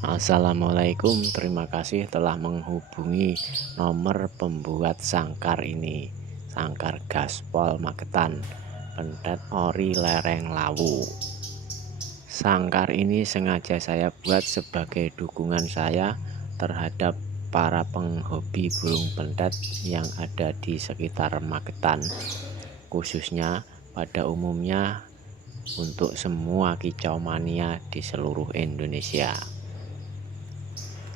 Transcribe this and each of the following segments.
Assalamualaikum, terima kasih telah menghubungi nomor pembuat sangkar ini. Sangkar gaspol Magetan, pentet ori lereng lawu. Sangkar ini sengaja saya buat sebagai dukungan saya terhadap para penghobi burung pentet yang ada di sekitar Magetan, khususnya pada umumnya untuk semua kicau mania di seluruh Indonesia.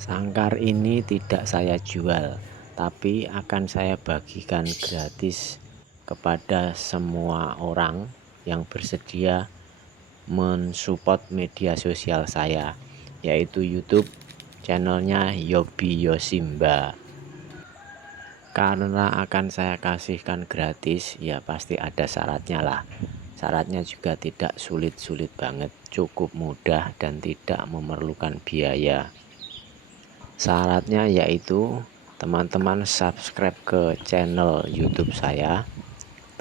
Sangkar ini tidak saya jual, tapi akan saya bagikan gratis kepada semua orang yang bersedia mensupport media sosial saya, yaitu YouTube channelnya Yobi Yosimba. Karena akan saya kasihkan gratis, ya pasti ada syaratnya lah. Syaratnya juga tidak sulit-sulit banget, cukup mudah dan tidak memerlukan biaya. Syaratnya yaitu teman-teman subscribe ke channel YouTube saya,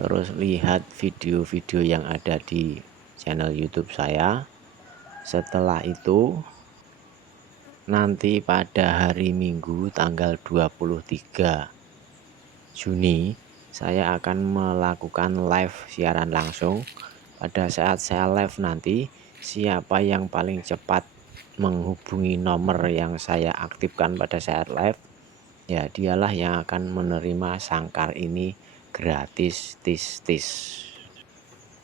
terus lihat video-video yang ada di channel YouTube saya. Setelah itu nanti pada hari Minggu tanggal 23 Juni saya akan melakukan live siaran langsung. Pada saat saya live nanti, siapa yang paling cepat menghubungi nomor yang saya aktifkan pada saat live, ya dialah yang akan menerima sangkar ini gratis.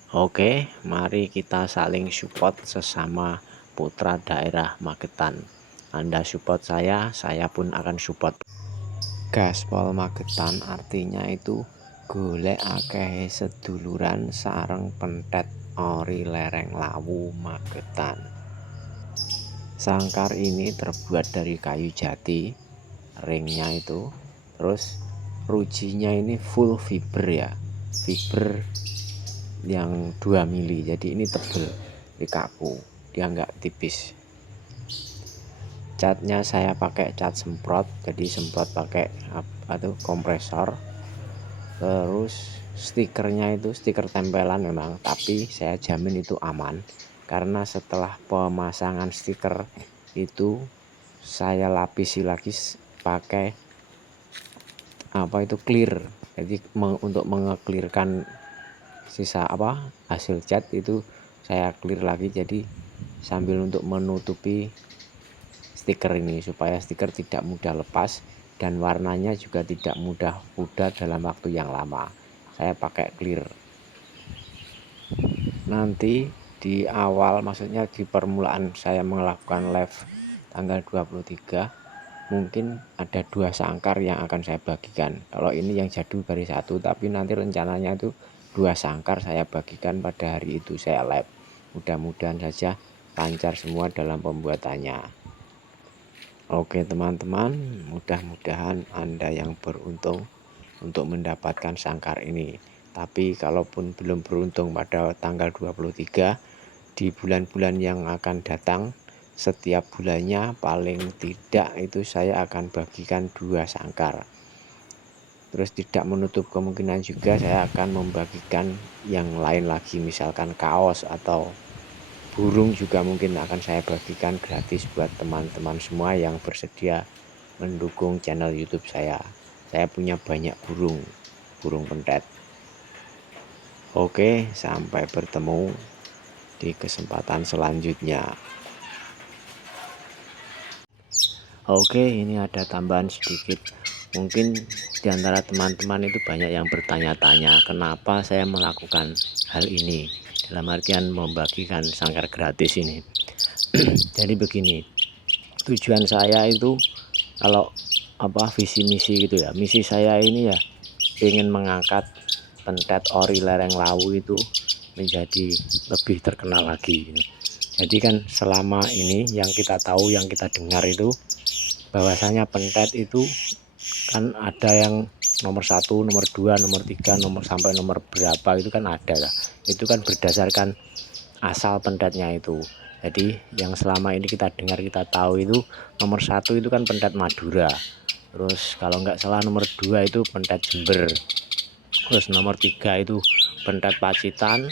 Oke, mari kita saling support sesama putra daerah Magetan. Anda support saya pun akan support. Gaspol Magetan artinya itu golek akeh seduluran sareng pentet ori lereng lawu Magetan. Sangkar ini terbuat dari kayu jati, ringnya itu, terus rujinya ini full fiber ya, fiber yang 2 mili, jadi ini tebel, ini kaku, dia enggak tipis. Catnya saya pakai cat semprot, jadi semprot pakai kompresor. Terus stikernya itu stiker tempelan memang, tapi saya jamin itu aman karena setelah pemasangan stiker itu saya lapisi lagi pakai clear. Jadi untuk mengeklirkan sisa hasil cat itu saya clear lagi, jadi sambil untuk menutupi stiker ini supaya stiker tidak mudah lepas dan warnanya juga tidak mudah pudar dalam waktu yang lama. Saya pakai clear. Nanti di awal, maksudnya di permulaan saya melakukan live tanggal 23, mungkin ada 2 sangkar yang akan saya bagikan. Kalau ini yang jadul baru 1, tapi nanti rencananya itu 2 sangkar saya bagikan pada hari itu saya live. Mudah-mudahan saja lancar semua dalam pembuatannya. Oke teman-teman, mudah-mudahan Anda yang beruntung untuk mendapatkan sangkar ini. Tapi kalaupun belum beruntung pada tanggal 23, di bulan-bulan yang akan datang, setiap bulannya paling tidak itu saya akan bagikan 2 sangkar. Terus tidak menutup kemungkinan juga saya akan membagikan yang lain lagi, misalkan kaos atau burung juga mungkin akan saya bagikan gratis buat teman-teman semua yang bersedia mendukung channel YouTube saya. Saya punya banyak burung pentet. Oke, sampai bertemu di kesempatan selanjutnya. Oke, ini ada tambahan sedikit. Mungkin diantara teman-teman itu banyak yang bertanya-tanya kenapa saya melakukan hal ini, dalam artian membagikan sangkar gratis ini. Jadi begini, tujuan saya itu kalau visi misi gitu ya, misi saya ini ya ingin mengangkat pentet ori lereng lawu itu menjadi lebih terkenal lagi. Jadi kan selama ini yang kita tahu, yang kita dengar itu bahwasanya pentet itu kan ada yang nomor 1, nomor 2, nomor 3, sampai nomor berapa itu kan ada lah. Itu kan berdasarkan asal pentetnya itu. Jadi yang selama ini kita dengar, kita tahu itu nomor 1 itu kan pentet Madura. Terus kalau nggak salah nomor 2 itu pentet Jember. Terus nomor 3 itu pentet Pacitan.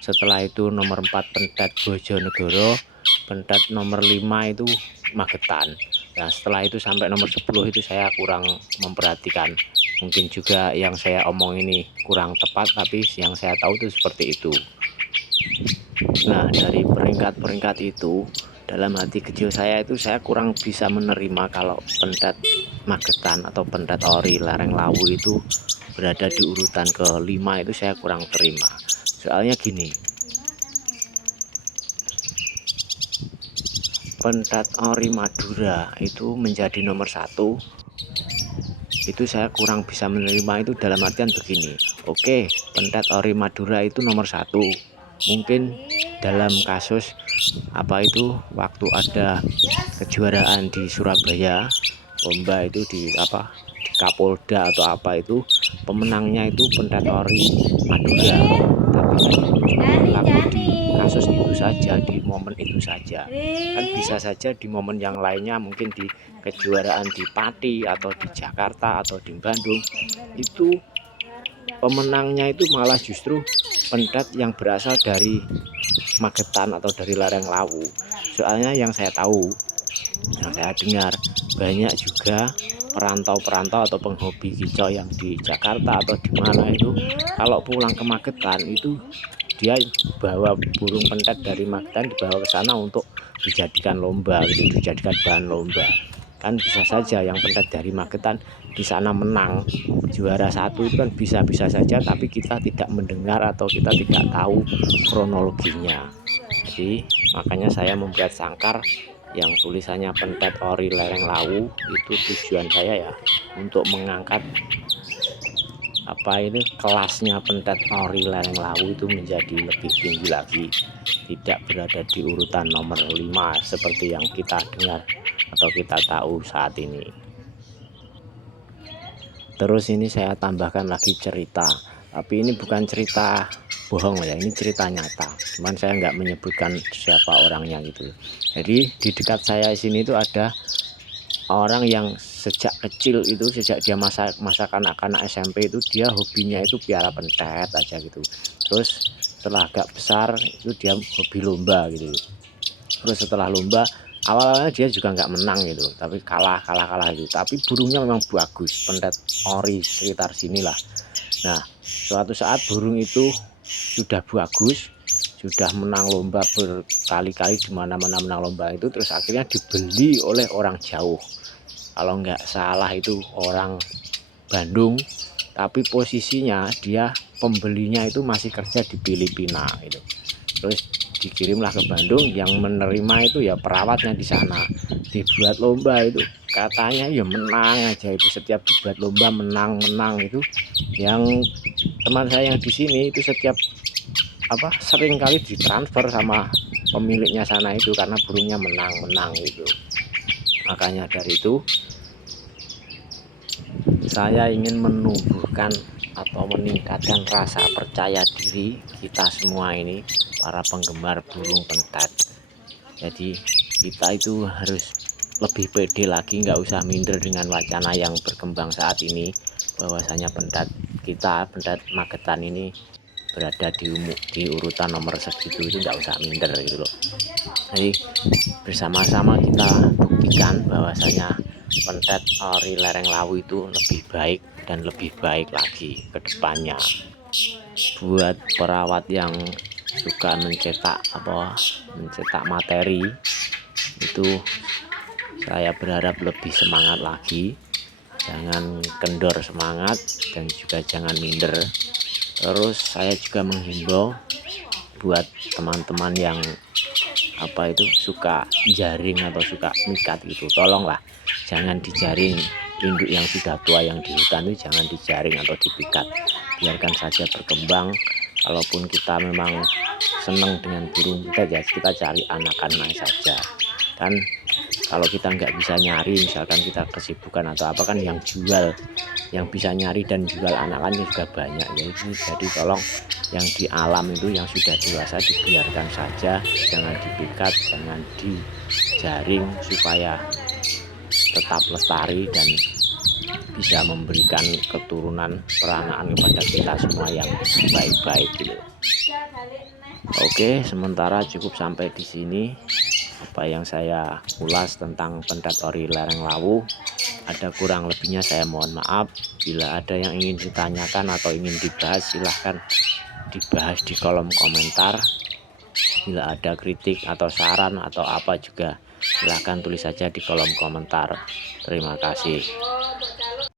Setelah itu nomor 4 pentet Bojonegoro. pendat nomor 5 itu Magetan. Nah setelah itu sampai nomor 10 itu saya kurang memperhatikan, mungkin juga yang saya omong ini kurang tepat, tapi yang saya tahu itu seperti itu. Nah dari peringkat-peringkat itu, dalam hati kecil saya itu saya kurang bisa menerima kalau pendat Magetan atau pendat ori lereng Lawu itu berada di urutan ke-5, itu saya kurang terima. Soalnya gini, pendat ori Madura itu menjadi nomor 1, itu saya kurang bisa menerima. Itu dalam artian begini, oke, pendat ori Madura itu nomor 1, mungkin dalam kasus apa itu, waktu ada kejuaraan di Surabaya, lomba itu di apa, di Kapolda atau apa itu, pemenangnya itu pendat ori Madura, tapi berlaku di kasus itu saja, di momen itu saja. Kan bisa saja di momen yang lainnya, mungkin di kejuaraan di Pati atau di Jakarta atau di Bandung, itu pemenangnya itu malah justru pendat yang berasal dari Magetan atau dari lereng Lawu. Soalnya yang saya tahu, yang saya dengar, banyak juga perantau-perantau atau penghobi kicau yang di Jakarta atau di mana itu, kalau pulang ke Magetan itu dia bawa burung pendat dari Magetan, dibawa ke sana untuk dijadikan lomba gitu, dijadikan bahan lomba. Kan bisa saja yang pendat dari Magetan di sana menang juara 1 itu kan bisa-bisa saja, tapi kita tidak mendengar atau kita tidak tahu kronologinya. Jadi makanya saya membuat sangkar yang tulisannya pendat ori lereng Lawu. Itu tujuan saya ya untuk mengangkat apa ini, kelasnya pendat ori lereng Lawu itu menjadi lebih tinggi lagi, tidak berada di urutan nomor 5 seperti yang kita dengar atau kita tahu saat ini. Terus ini saya tambahkan lagi cerita, tapi ini bukan cerita bohong ya, ini cerita nyata, cuman saya nggak menyebutkan siapa orangnya gitu. Jadi di dekat saya sini itu ada orang yang sejak kecil itu, sejak dia masa kanak-kanak SMP itu, dia hobinya itu piara pendet aja gitu. Terus setelah agak besar itu dia hobi lomba gitu. Terus setelah lomba, awalnya dia juga nggak menang gitu, tapi kalah gitu. Tapi burungnya memang bagus, pendet ori sekitar sinilah. Nah suatu saat burung itu sudah bagus, sudah menang lomba berkali-kali, di mana-mana menang lomba itu. Terus akhirnya dibeli oleh orang jauh, kalau nggak salah itu orang Bandung, tapi posisinya dia pembelinya itu masih kerja di Filipina gitu. Terus dikirimlah ke Bandung, yang menerima itu ya perawatnya di sana, dibuat lomba itu katanya ya menang aja itu, setiap dibuat lomba menang itu. Yang teman saya yang di sini itu setiap apa, sering kali ditransfer sama pemiliknya sana itu karena burungnya menang gitu. Makanya dari itu saya ingin menumbuhkan atau meningkatkan rasa percaya diri kita semua ini, para penggemar burung pendet. Jadi kita itu harus lebih pede lagi, nggak usah minder dengan wacana yang berkembang saat ini, bahwasanya pendet kita, pendet Magetan ini berada di urutan nomor segitu, itu nggak usah minder gitu loh. Jadi bersama-sama kita buktikan bahwasanya pendet ori lereng Lawu itu lebih baik dan lebih baik lagi ke depannya. Buat perawat yang suka mencetak materi itu, saya berharap lebih semangat lagi, jangan kendor semangat dan juga jangan minder. Terus saya juga menghimbau buat teman-teman yang apa itu suka jaring atau suka mikat gitu, tolonglah jangan dijaring. Induk yang sudah tua yang di hutan itu jangan dijaring atau dipikat, biarkan saja berkembang. Kalaupun kita memang senang dengan burung pendet ya kita cari anakan saja. Dan kalau kita nggak bisa nyari, misalkan kita kesibukan atau apa, kan yang jual, yang bisa nyari dan jual anakannya juga banyak ya. Jadi tolong yang di alam itu yang sudah dewasa dibiarkan saja, jangan dipikat, jangan dijaring, supaya tetap lestari dan bisa memberikan keturunan peranaan kepada kita semua yang baik-baik gitu. Oke, sementara cukup sampai di sini. apa yang saya ulas tentang pendet ori lereng Lawu. Ada kurang lebihnya saya mohon maaf. Bila ada yang ingin ditanyakan atau ingin dibahas, silahkan dibahas di kolom komentar. Bila ada kritik atau saran atau apa juga, silahkan tulis saja di kolom komentar. Terima kasih.